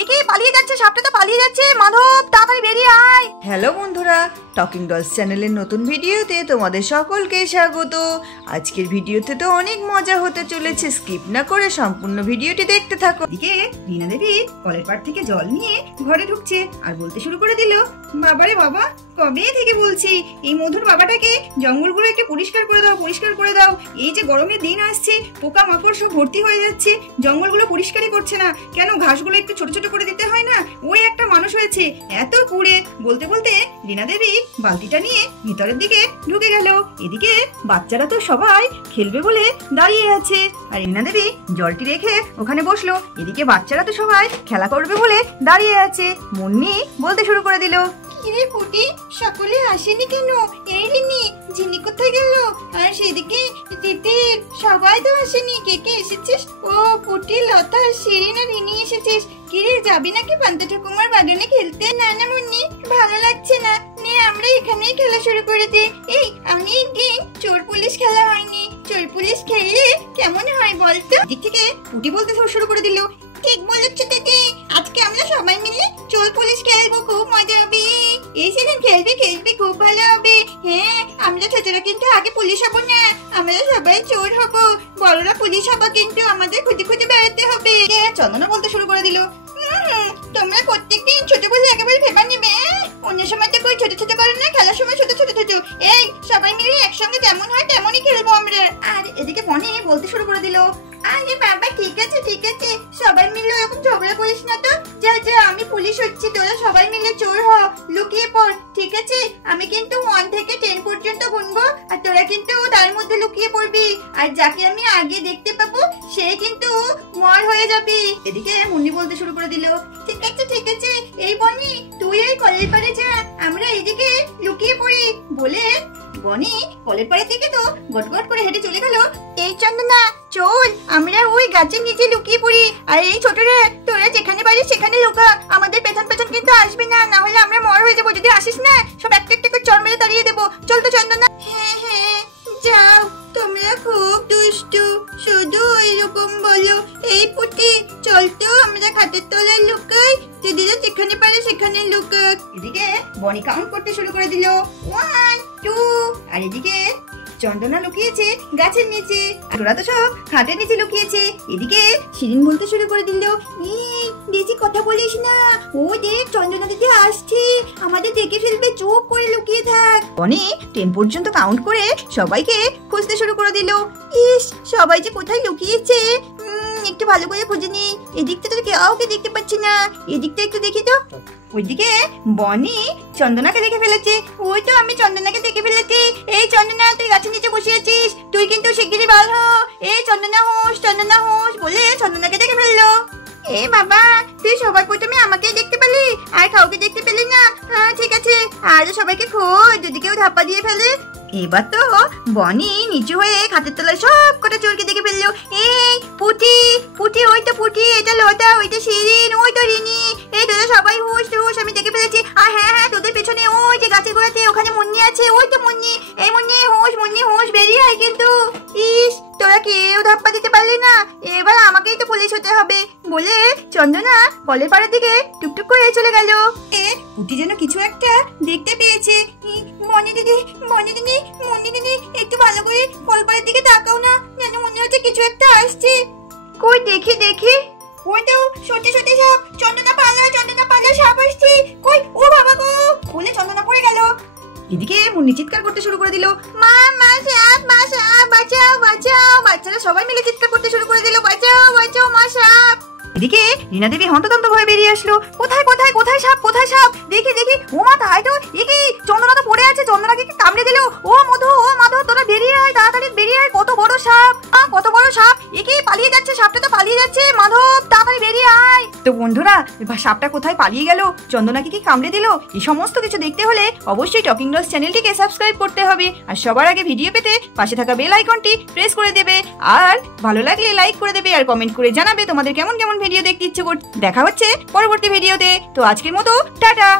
একে পালিয়ে যাচ্ছে, সাপটা তো পালিয়ে যাচ্ছে। মাধব তাড়াতাড়ি বেরিয়ে আয়। হ্যালো বন্ধুরা, টকিং ডলস চ্যানেলের নতুন ভিডিওতে তোমাদের সকলকে স্বাগত। আজকের ভিডিওতে তো অনেক মজা হতে চলেছে, স্কিপ না করে সম্পূর্ণ ভিডিওটি দেখতে থাকো। এদিকে রিনা দেবী কলের পাড় থেকে জল নিয়ে ঘরে ঢুকছে আর বলতে শুরু করে দিল, বাবারে বাবা, কবে থেকে বলছি এই মধুর বাবাটাকে জঙ্গলগুলো একটু পরিষ্কার করে দাও, পরিষ্কার করে দাও। এই যে গরমের দিন আসছে, পোকা মাকড় সব ভর্তি হয়ে যাচ্ছে, জঙ্গলগুলো পরিষ্কারই করছে না কেন? ঘাসগুলো একটু ছোট ছোট করে দিতে হয় না? ওই একটা মানুষ হয়েছে এত কুড়ে। বলতে বলতে রিনা দেবী বালতিটা নিয়ে ভিতরের দিকে ঢুকে গেল। এদিকে বাচ্চারা তো সবাই খেলবে বলে দাঁড়িয়ে আছে আর রিনা দেবী জলটি রেখে ওখানে বসলো। এদিকে বাচ্চারা তো সবাই খেলা করবে বলে দাঁড়িয়ে আছে। মুন্নি বলতে শুরু করে দিল, কিরে পুটি, সকলে আসেনি কেন? এই রিনি, জিনি কোথায় গেল? আর সেদিকে তিতির, সবাই তো আসেনি, কে কে এসেছিস? ও পুটি, লতা, শিরিন আর রিনি এসেছিস। কিরে, যাবি নাকি পান্তা ঠাকুমার বাগানে খেলতে? না না মুন্নি, ভালো লাগছে না, নে আমরা এখানেই খেলা শুরু করে দিই। এই অনেক দিন চোর পুলিশ খেলা হয়নি, চোর পুলিশ খেললে কেমন হয় বলতো? দিক থেকে পুটি বলতে শুরু করে দিল, ঠিক বলেছ দিদি, আজকে আমরা সবাই মিলে চোর পুলিশ খেলবো, খুব মজা হবে। এই সেদিন খেলবে খেলবে, খুব ভালো হবে। হ্যাঁ, আমরা ছোটরা কিন্তু আগে পুলিশ হবো না, আমরা সবাই চোর হবো, বড়রা পুলিশ হবো, কিন্তু আমাদের খুঁজে খুঁজে বেড়াতে হবে। চন্দনা বলতে শুরু করে দিল, তোমরা প্রত্যেকদিন ছোট বলে একেবারে ভেবা নেবে, অন্য সময় তো কই ছোট ছোট করে না, খেলার সময় ছোট ছোট ছোট। এই সবাই মিলে একসঙ্গে যেমন হয় তেমনই খেলবো আমরা। আর এদিকে বনি বলতে শুরু করে দিল, আরে বাবা, ঠিক আছে ঠিক আছে, সবাই মিলে এরকম ঝগড়া করিস না তো। যা যা, আমি পুলিশ হচ্ছি, তোরা সবাই মিলে চোর হ, লুকিয়ে পড়, ঠিক আছে? আমি কিন্তু 1 থেকে 10 পর্যন্ত গুনবো আর তোরা কিন্তু তার মধ্যে লুকিয়ে পড়বি, আর যাকে আমি আগে দেখতে পাবো সে কিন্তু মর হয়ে যাবে। এদিকে মুন্নি বলতে শুরু করে দিল, ঠিক আছে ঠিক আছে, এই বনি তুই ওই কলের পাড়ে যা, আমরা এদিকে লুকিয়ে পড়ি। বলে বনি কলের পাড়ে থেকে তো গটগট করে হেঁটে চলে গেল। এই চন্দনা, চল আমরা ওই গাছের নিচে লুকিয়ে পড়ি, আর এই ছোটরা তোরা যেখানে পারিস সেখানে লুকা, আমাদের পেছন পেছন কিন্তু আসবি না, না হলে আমরা মর হয়ে যাবো। যদি আসিস না, সব একটা একটা করে চর মেরে তাড়িয়ে দেবো। চল তো চন্দনা। হ্যাঁ হ্যাঁ, যাও, তোমরা খুব দুষ্টু, শুধু এরকম বলো। এই পুটি, চল তো আমরা খাটের তলায় লুকাই, দিদিরা যেখানে পারে সেখানে লুকাক। এদিকে বনি কাউন্ট করতে শুরু করে দিল, 1 2, আর এদিকে চন্দনা লুকিয়েছে গাছের নিচে, আর ওরা তো সব খাটের নিচে লুকিয়েছে। এদিকে শিরিন বলতে শুরু করে দিল, বেশি কথা বলিস না, ও দেখ চন্দনা দিদি আসছে, আমাদের দেখে ফেলবে, চুপ করে লুকিয়ে থাক। বনি 10 পর্যন্ত কাউন্ট করে সবাইকে খুঁজতে শুরু করে দিল। ইস, সবাই যে কোথায় লুকিয়েছে, একটু ভালো করে খুঁজে নি। এদিকটা তো কাউকে দেখতে পাচ্ছি না, এদিকটা একটু দেখি তো। ওইদিকে বনি চন্দনাকে দেখে ফেলেছে। ওই তো আমি চন্দনাকে দেখে ফেলেছি। এই চন্দনা, তুই গাছের নিচে বসে আছিস, তুই কিন্তু শিগগিরই বার হ। এই চন্দনা হোস, চন্দনা হোস বলে চন্দনাকে দেখে ফেললো। এ বাবা, তুই সবার প্রথমে আমাকেই দেখতে পেলি আর কাউকে দেখতে পেলি না? হ্যাঁ ঠিক আছে, আজ সবাইকে খোঁজ, যদি কেউ ধাপ্পা দিয়ে ফেলে। এবার তো বনি নিচু হয়ে খাতের তলায় সব কটা চোরকে দেখে ফেললো। এই পুটি, পুটি, ওই তো পুটি, এটা লতা, ওইটা শিরিন, ওই তো রিনি, এই তোরা সবাই হুশ হুশ, আমি দেখে ফেলেছি। আর হ্যাঁ হ্যাঁ, তোদের পেছনে ওই যে গাছের গোড়াতে ওখানে মুন্নি আছে, ওই তো মুন্নি। এই মুন্নি হুশ, মুন্নি হুশ, বেরিয়ে আয় কিন্তু। ইস, তোরা কেউ ধাপ্পা দিতে পারলি না, এবার আমাকেই তো পুলিশ হতে হবে। বলে চন্দনা কলের পাড়ের দিকে টুকটুক করে চলে গেল। পুটি যেন কিছু একটা দেখতে পেয়েছে। মনি দিদি, মনি দিদি, মনি দিদি, একটু ভালো করে কলপাড়ের দিকে তাকাও না, যেন মনে হচ্ছে কিছু একটা আসছে। কই দেখি দেখি, ওই তো সত্যি সত্যি সাপ। চন্দনা পালা, চন্দনা পালা, সাপ আসছে। কই, ও বাবা গো, বলে চন্দনা পড়ে গেল। এদিকে মুন্নি চিৎকার করতে শুরু করে দিল, মা মা সাপ, মা সাপ, বাঁচাও বাঁচাও। বাচ্চারা সবাই মিলে চিৎকার করতে শুরু করে দিল, বাঁচাও বাঁচাও, মা সাপ। এদিকে রিনা দেবী হন্তদন্ত ভয়ে বেরিয়ে আসলো, কোথায় কোথায় কোথায় সাপ, কোথায় সাপ, দেখি দেখি। ও মা, তাই তো, এ কি, চন্দনা তো পড়ে আছে, চন্দনাকে কি কামড়ে দিল? ও মধু, ও মাধব, তোরা বেরিয়ে আয়, তাড়াতাড়ি বেরিয়ে আয়, কত বড় সাপ, কত বড় সাপ, এ কি পালিয়ে যাচ্ছে, সাপটা তো পালিয়ে যাচ্ছে, মাধব তাড়াতাড়ি বেরিয়ে আয়। তো বন্ধুরা, সাপটা কোথায় পালিয়ে গেল, চন্দনাকে কি কামড়ে দিল, এই সমস্ত কিছু দেখতে হলে অবশ্যই টকিং ডলস চ্যানেলটিকে সাবস্ক্রাইব করতে হবে, আর সবার আগে ভিডিও পেতে পাশে থাকা বেল আইকনটি প্রেস করে দেবে, আর ভালো লাগলে লাইক করে দেবে, আর কমেন্ট করে জানাবে তোমাদের কেমন কেমন ভিডিও দেখতে ইচ্ছে করছে। দেখা হচ্ছে পরবর্তী ভিডিওতে। তো আজকের মতো টাটা।